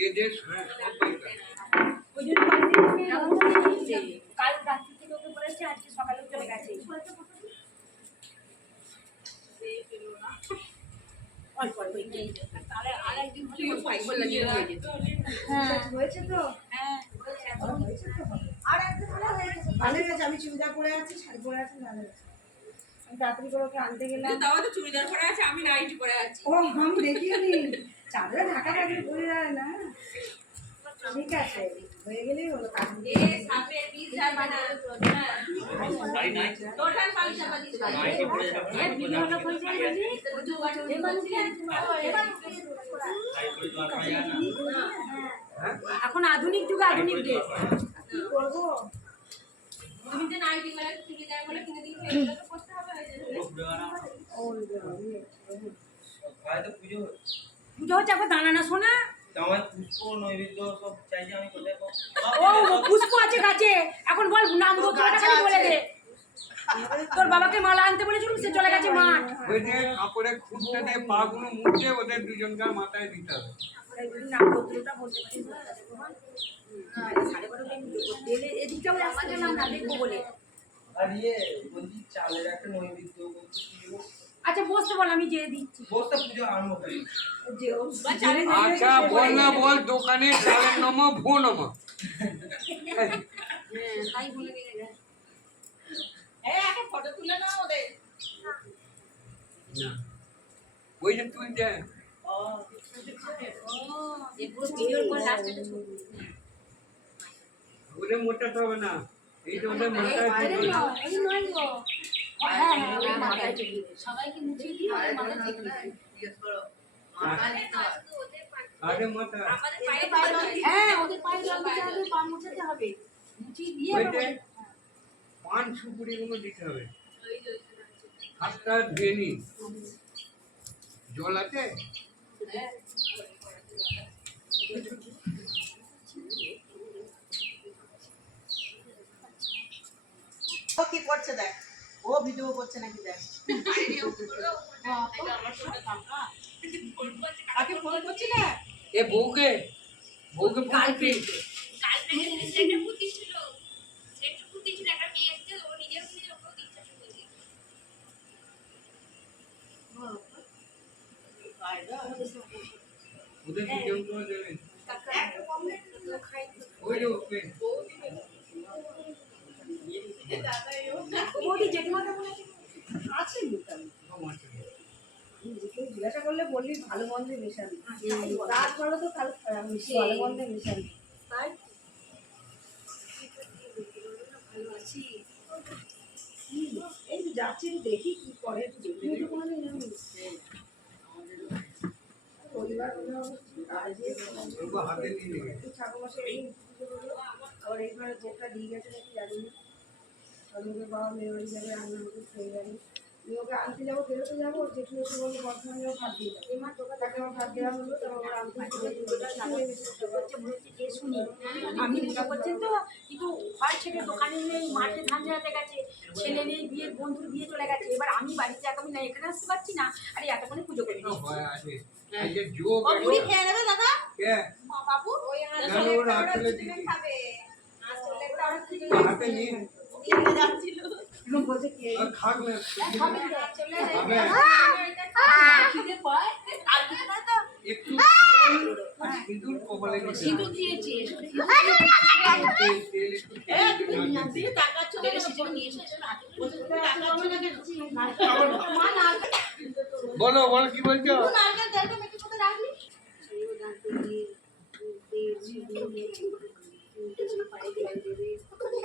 এদের হ্যাঁ কাল রাত্রি থেকে ওকে বলেছে আজকে সকালে চলে গেছে। আমি চুড়িদার পরে আছি শাড়ি পরে আছি ভালো আনতে গেলাম তাও তো চুড়িদার পরে আছে আমি নাইটি পরে আছি ও আমি দেখিনি চাদরে ঢাকা থাকলে পরে যায় না ঠিক আছে হয়ে গেলেই হলো কাজ এ সাপে বিষ যাবে না টোটাল পাঁচ টাকা দিতে এ ভিডিওটা বলছে বুঝি? এ মানুষকে এখন আধুনিক যুগে আধুনিক দেশ কি করব পুজো হচ্ছে হচ্ছে একবার দাঁড়ানো শোনা পুষ্প আছে গাছে এখন আনতে বলেছিল সে চলে গেছে মাঠ। ওই যে পা গুলো মুড়তে ওদের দুজনকার মাথায় দিতে হবে। নাম গোত্রটা বলতে পারিস না? সাড়ে বারোটায় আমি করতে এলে এদিকটা বলে আমাদের নাম না দেখব বলে আর বলছি চালের একটা নৈবেদ্য বলছি পুজো আচ্ছা বসতে বল আমি যেয়ে দিচ্ছি। বসতে পুজো আরম্ভ করি। আচ্ছা বল না বল। দোকানে চালের নম ভো নম। তাই বলে গেলে এই একটা ফটো তুলে নাও ওদের। না। ওই যে তুই যে যে মোটাতে হবে না। এই গো। হ্যাঁ হ্যাঁ। সবাইকে দিয়ে আরে আমাদের পায়ে পায়ে জল- হ্যাঁ ওদের পায়ে জল দিতে হবে পা মুছাতে হবে। মুছিয়ে দিয়ে ওই এবার যে ওদের- পান সুপুরি গুলো দিতে হবে। হাতটা ধুয়ে নি জল আছে কি করছে দেখ ও ভিডিও করছে নাকি দেখ। তাকে ফোন করছি না? এ বউকে বউকে? কালকে ওদের কেউ করে দেবে? ওই যে ওকে। বৌদি জেঠিমাকে বলেছে আছে আছে। জিজ্ঞাসা করলে বলবি ভালো মন্দে মেশাবি। রাত বলো। তো কাল খারাপ ভালো মন্দে মেশাবি। তাই? হুম, এই তো যাচ্ছি দেখি কি করে পরিবার ঠাকুর পুজো আবার এইবার যেটা দিয়ে গেছে নাকি জানি না। আমাদের বাবা মেয়ে বাড়ি যাবে রান্না হবে খেয়ে যাবে আমি ওকে আনতে যাব বেরোতে যাব এসে বলল বর্তমানে ভাত দিয়ে যাব এবার তোকে আমার ভাত দেওয়া হলো তারপর আমি করছেন তো কিন্তু ঘর ছেড়ে দোকানে নেই মাঠে ধান ঝাড়াতে গেছে ছেলে নেই বিয়ের বন্ধুর বিয়ে চলে গেছে এবার আমি বাড়িতে একা আমি না এখানে আসতে পারছি না আর এতক্ষণে পুজো করে মুড়ি খেয়ে নেবে দাদা? বাবু? ওই খাবে। আসলে ওরা ওরা খুঁজে হাতে নিয়ে খেতে যাচ্ছিল এরকম বলছে কে আর খাক না খাবে তো, চলে খাবে খিদে পায় আর কিছু না তো একটু সিঁদুর কপালে দিতে সিঁদুর হবে। দিয়েছে তেল তেল একটু খেয়ে দিতে হবে। দিয়ে টাকাচ্ছ বলো বলো কি বলছো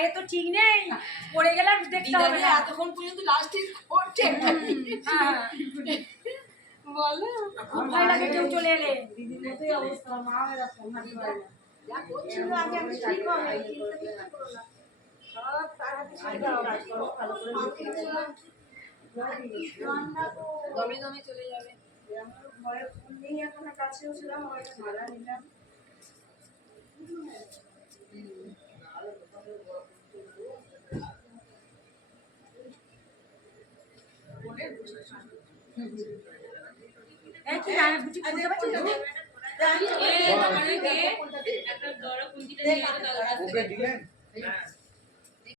পায়ে তো ঠিক নেই। পড়ে গেলে আর দেখতে হবে না। এতক্ষণ পর্যন্ত লাস্টে করছে। হ্যাঁ। বলো। খুব ভয় লাগে কেউ চলে এলে। দিদির মতোই অবস্থা মা এরকম হাঁটতে পারে না। যা করছিল আগে আমি ঠিক হবে এই চিন্তা করো না। সব তার হাতে ছেড়ে দাও কাজ করো। ভালো করে দমে দমে চলে যাবে। আমার ভয়ে নেই এখন কাছেও ছিলাম আমার মালা নিলাম। ওকে দিলেন